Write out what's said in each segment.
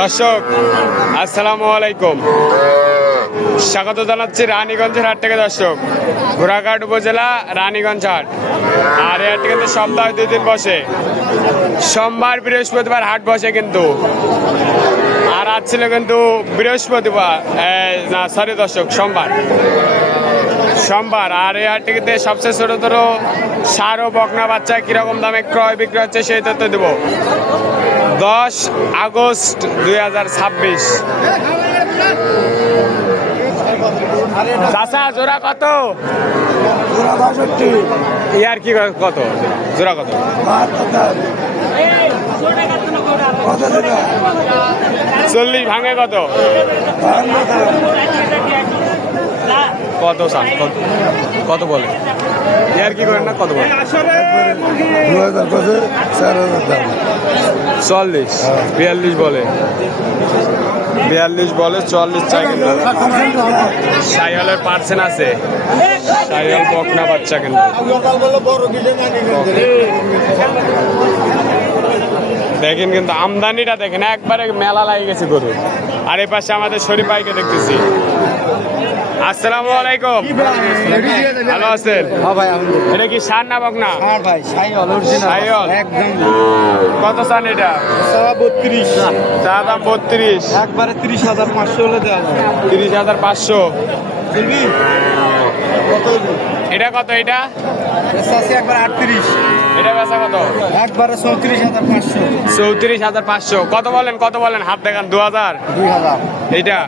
দর্শক আসসালামু আলাইকুম, স্বাগত জানাচ্ছি রানীগঞ্জের হাট থেকে। দর্শক, ঘোড়াঘাট উপজেলা রানীগঞ্জ হাট। আর এই হাটটি কিন্তু সপ্তাহে 2 দিন বসে, সোমবার বৃহস্পতিবার হাট বসে কিন্তু। আর আজ ছিল কিন্তু বৃহস্পতিবার, না সরি দর্শক, সোমবার। আর এই হাটটিতে সবচেয়ে ছোটতর সার ও বকনা বাচ্চা কিরকম দামে ক্রয় বিক্রয় হচ্ছে সেই তথ্য দেব। 10 আগস্ট 2026। চাচা জোড়া কত? ইয়ার কি কত জোড়া কত? 40 ভাঙে কত? কত সাল কত বলে? ইয়ার কি করেন না, কত বলে? 40 42 বলে, 42 বলে, 40 চাই কিন্তু। সাইহলের পার্সেন্ট আছে, সাইহল বকনা বাচ্চা কিন্তু। দেখেন কিন্তু আমদানিটা দেখেন, একবারে মেলা লাগে গেছে গরু। আর এই পাশে আমাদের শরীফ ভাইকে দেখতেছি। আসসালামু আলাইকুম, ভালো আছেন? এটা কি সার না বকনা? সাইহল। কত চান এটা? 32। চা দাম 32, একবারে 30,500 হলে দেওয়া যাবে। 30,500। এটা কত? এটা একবার 38। এটা বেচা কত? একবারে 34,500। 34,500। কত বলেন? হাত দেখান। 2000। 2000। এইটা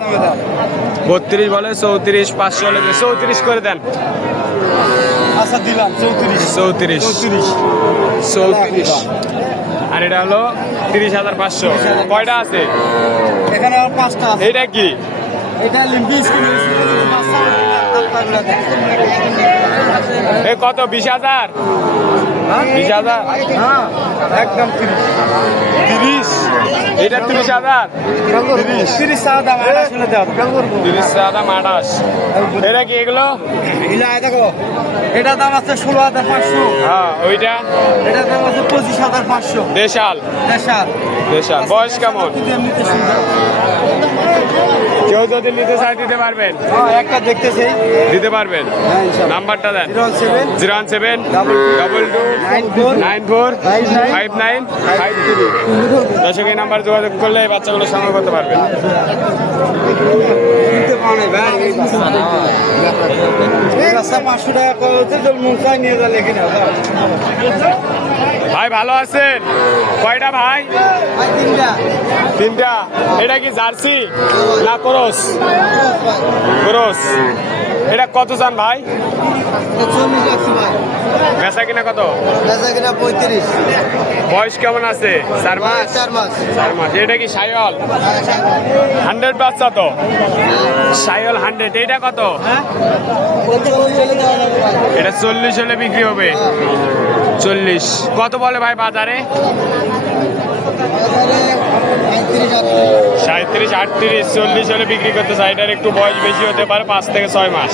32 বলে, 34,500 হলে 34 করে দেন। আচ্ছা দিলাম 34। 34। আর এটা হলো 30,500। কয়টা আছে এখানে আর 5টা আছে। এইটা কি? এটা লিম্বি স্কিন। এ কত? 20,000। 20,000। হ্যাঁ একদম 30। এটা 30,000। 30 টাকা দাম 28 হলে দেওয়া যাবে। 30 দাম 28। এটা কি এগুলো? দেখো এটার দাম আছে 16,500। হ্যাঁ ওইটা। এটার দাম আছে 25,500। দেশাল। বয়স কেমন? কেউ যদি নিতে চায় দিতে পারবেন? একটা দেখতেছি দিতে পারবেন। নাম্বারটা দেন। 017 22 94 5953। দর্শক, এই নাম্বার যোগাযোগ করলে এই বাচ্চাগুলো সংগ্রহ করতে পারবেন। ভাই ভালো আছেন? কয়টা ভাই? 3টা। এটা কি জার্সি না ক্রস? এটা কত চান ভাই? বেচা কিনা কত? 35। বয়স কেমন আছে? 4 মাস। 4 মাস। এটা কি সাইহল? 100 বাচ্চা তো। সাইহল 100। এটা কত? এটা 40 হলে বিক্রি হবে। 40 কত বলে ভাই বাজারে? 37 38। 40 হলে বিক্রি করতে চাই। এটার একটু বয়স বেশি হতে পারে, 5 থেকে 6 মাস।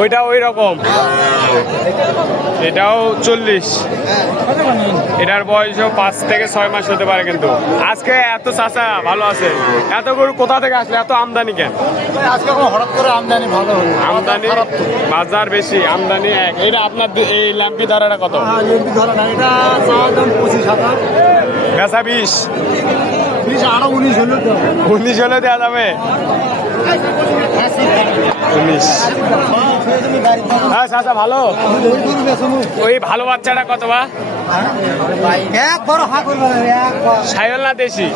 ওইটা ওই রকম। এটাও 40। এটার বয়সও 5 থেকে 6 মাস হতে পারে কিন্তু। আজকে এত চাচা ভালো আছে? এত গরু কোথা থেকে আসলে? এত আমদানি কেন? আজকে হঠাৎ করে আমদানি ভালো হলো। আমদানি বাজার বেশি, আমদানি এক। এটা আপনার এই ল্যাম্পি ধরাটা কত? এটা চাওয়া দাম 25,000। বেচা 20। আরো 19 হলে 19 হলে দেওয়া যাবে। 19। হ্যাঁ চাচা ভালো। ওই ভালো বাচ্চাটা কত বা? সাইহল না দেশি?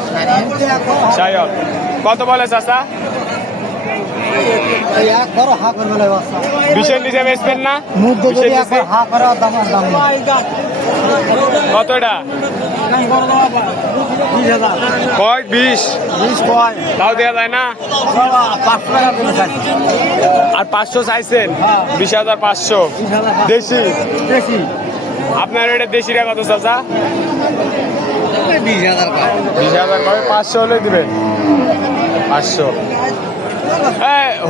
সাইহল। কত বলে চাচা? 20-এর নিচে বেচবেন না? কত এটা? কয় 20? তাও দেওয়া যায় না? আর 500 চাইছেন? 20,500 দেশি। আপনার এটা দেশিটা কত চাচা? 20,000। 20,000 কবে? 500 হলে দিবেন। 500।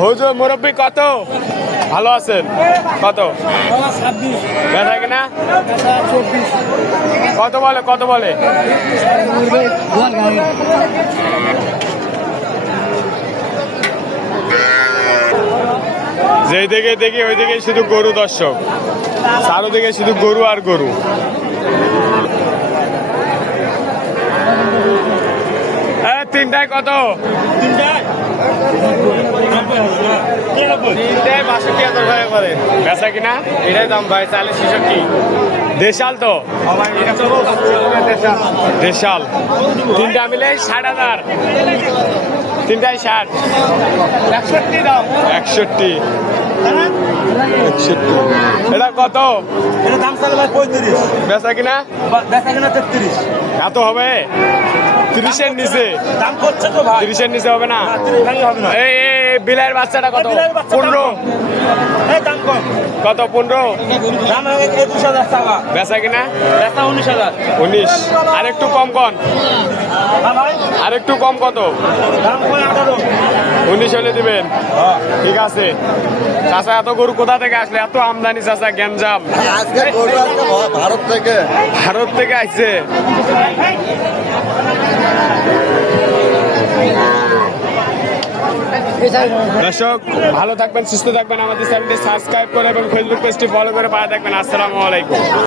হুজুর মুরব্বী কত? ভালো আছেন? কত বেচা কিনা? কত বলে কত বলে? যেই দিকে দেখি ওই দিকে শুধু গরু দর্শক, চারোদিকে শুধু গরু আর গরু। তিনটায় কত? তিনটায় 62,000 করে বেচা কিনা? এটাই দাম ভাই 40-66। দেশাল তো? দেশাল তিনটা মিলে 60,000। তিনটায় 60, 61 দাম। 61 এটা কত? এটা দাম চালে ভাই 35, বেচা কিনা? বেচা কিনা 33। এত হবে? 30-এর নিচে? দাম করছে তো ভাই। 30-এর নিচে হবে না? 30 ভাঙি হবে না। এই বিলাইয়ের বাচ্চাটা কত? 15। এই দাম কম। কত? 15। দাম 21,000 টাকা। বেচা কিনা? বেচা 19,000। 19। আর একটু কম কর, হ্যাঁ ভাই, আর একটু কম। কত? দাম কম 18। 19 হলে দিবেন? ঠিক আছে। চাচা এত গরু কোথা থেকে আসলে? এত আমদানি চাচা, গ্যাঞ্জাম। আজকে গরু আসছে ভারত থেকে। ভারত থেকে আসছে। দর্শক ভালো থাকবেন, সুস্থ থাকবেন, আমাদের চ্যানেলটি সাবস্ক্রাইব করে এবং ফেসবুক পেজটি ফলো করে পাশে থাকবেন। আসসালামু আলাইকুম।